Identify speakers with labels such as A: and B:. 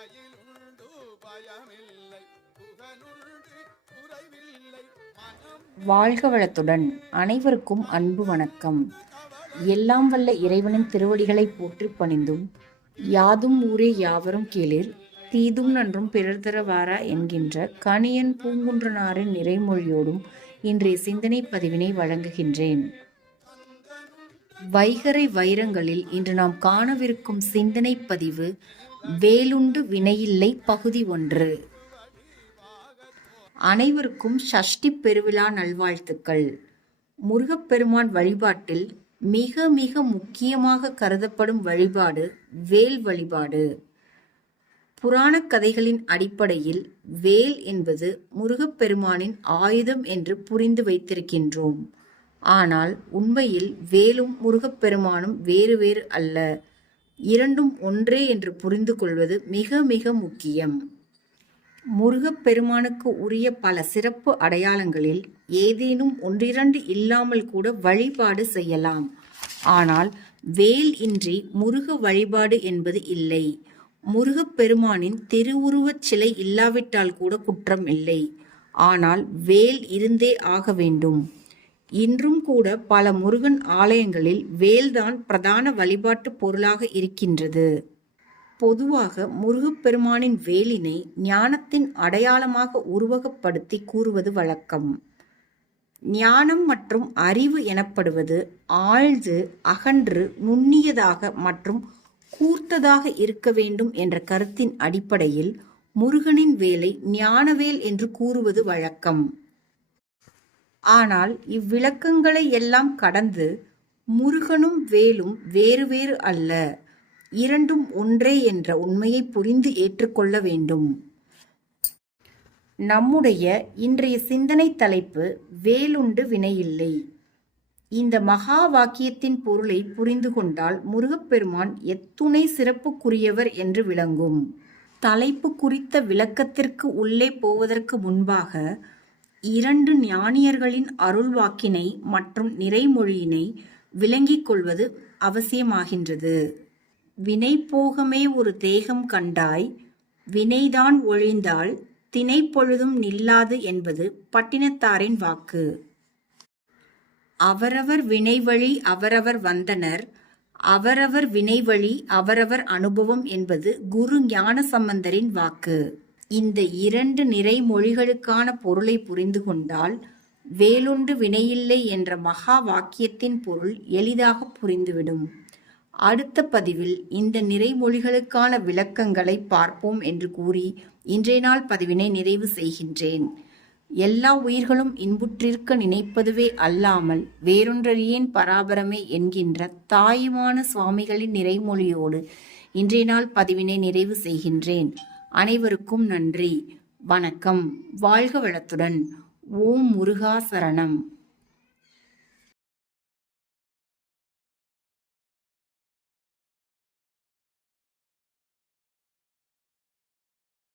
A: மயிலுண்டு பயமில்லை. புகனுண்டு குறைவில்லை.
B: வாழ்க வளத்துடன். அனைவருக்கும் அன்பு வணக்கம். எல்லாம் வல்ல இறைவனின் திருவடிகளை போற்றி பணிந்தும் யாதும் ஊரே யாவரும் கேளிர் தீதும் நன்றும் பிறர் தரவாரா என்கின்ற கணியன் பூங்குன்றனாரின் நிறைமொழியோடும் இன்றைய சிந்தனை பதிவினை வழங்குகின்றேன். வைகரை வைரங்களில் இன்று நாம் காணவிருக்கும் சிந்தனை பதிவு வேலுண்டு வினையில்லை பகுதி ஒன்று. அனைவருக்கும் சஷ்டி பெருவிழா நல்வாழ்த்துக்கள். முருகப்பெருமான் வழிபாட்டில் மிக மிக முக்கியமாக கருதப்படும் வழிபாடு வேல் வழிபாடு. புராணக் கதைகளின் அடிப்படையில் வேல் என்பது முருகப்பெருமானின் ஆயுதம் என்று புரிந்து வைத்திருக்கின்றோம். ஆனால் உண்மையில் வேலும் முருகப்பெருமானும் வேறு வேறு அல்ல. இரண்டும் ஒன்றே என்று புரிந்து கொள்வது மிக மிக முக்கியம். முருகப்பெருமானுக்கு உரிய பல சிறப்பு அடையாளங்களில் ஏதேனும் ஒன்றிரண்டு இல்லாமல் கூட வழிபாடு செய்யலாம். ஆனால் வேல் இன்றி முருக வழிபாடு என்பது இல்லை. முருகப்பெருமானின் திருவுருவச் சிலை இல்லாவிட்டால் கூட குற்றம் இல்லை. ஆனால் வேல் இருந்தே ஆக வேண்டும். இன்றும் கூட பல முருகன் ஆலயங்களில் வேல்தான் பிரதான வழிபாட்டு பொருளாக இருக்கின்றது. பொதுவாக முருகப்பெருமானின் வேலினை ஞானத்தின் அடையாளமாக உருவகப்படுத்தி கூறுவது வழக்கம். ஞானம் மற்றும் அறிவு எனப்படுவது ஆழ்ந்து அகன்று நுண்ணியதாக மற்றும் கூர்த்ததாக இருக்க வேண்டும் என்ற கருத்தின் அடிப்படையில் முருகனின் வேலை ஞானவேல் என்று கூறுவது வழக்கம். ஆனால் இவ்விளக்கங்களை எல்லாம் கடந்து முருகனும் வேலும் வேறு வேறு அல்ல. இரண்டும் ஒன்றே என்ற உண்மையை புரிந்து ஏற்றுக்கொள்ள வேண்டும். நம்முடைய இன்றைய சிந்தனை தலைப்பு வேலுண்டு வினையில்லை. இந்த மகா வாக்கியத்தின் பொருளை புரிந்து கொண்டால் முருகப்பெருமான் எத்துணை சிறப்புக்குரியவர் என்று விளங்கும். தலைப்பு குறித்த விளக்கத்திற்கு உள்ளே போவதற்கு முன்பாக இரண்டு ஞானியர்களின் அருள்வாக்கினை மற்றும் நிறைமொழியினை விளங்கிக் கொள்வது அவசியமாகின்றது. வினை போகமே ஒரு தேகம் கண்டாய் வினைதான் ஒழிந்தால் தினை பொழுதும் நில்லாது என்பது பட்டினத்தாரின் வாக்கு. அவரவர் வினைவழி அவரவர் வந்தனர் அவரவர் வினைவழி அவரவர் அனுபவம் என்பது குரு ஞான சம்பந்தரின் வாக்கு. இந்த இரண்டு நிறைமொழிகளுக்கான பொருளை புரிந்து கொண்டால் வேலுண்டு வினையில்லை என்ற மகா வாக்கியத்தின் பொருள் எளிதாக புரிந்துவிடும். அடுத்த பதிவில் இந்த நிறைமொழிகளுக்கான விளக்கங்களை பார்ப்போம் என்று கூறி இன்றைய நாள் பதிவினை நிறைவு செய்கின்றேன். எல்லா உயிர்களும் இன்புற்றிருக்க நினைப்பதுவே அல்லாமல் வேறொன்றறியேன் பராபரமே என்கின்ற தாயுமான சுவாமிகளின் நிறைமொழியோடு இன்றைய நாள் பதிவினை நிறைவு செய்கின்றேன். அனைவருக்கும் நன்றி. வணக்கம். வாழ்க வளத்துடன். ஓம் முருகா சரணம்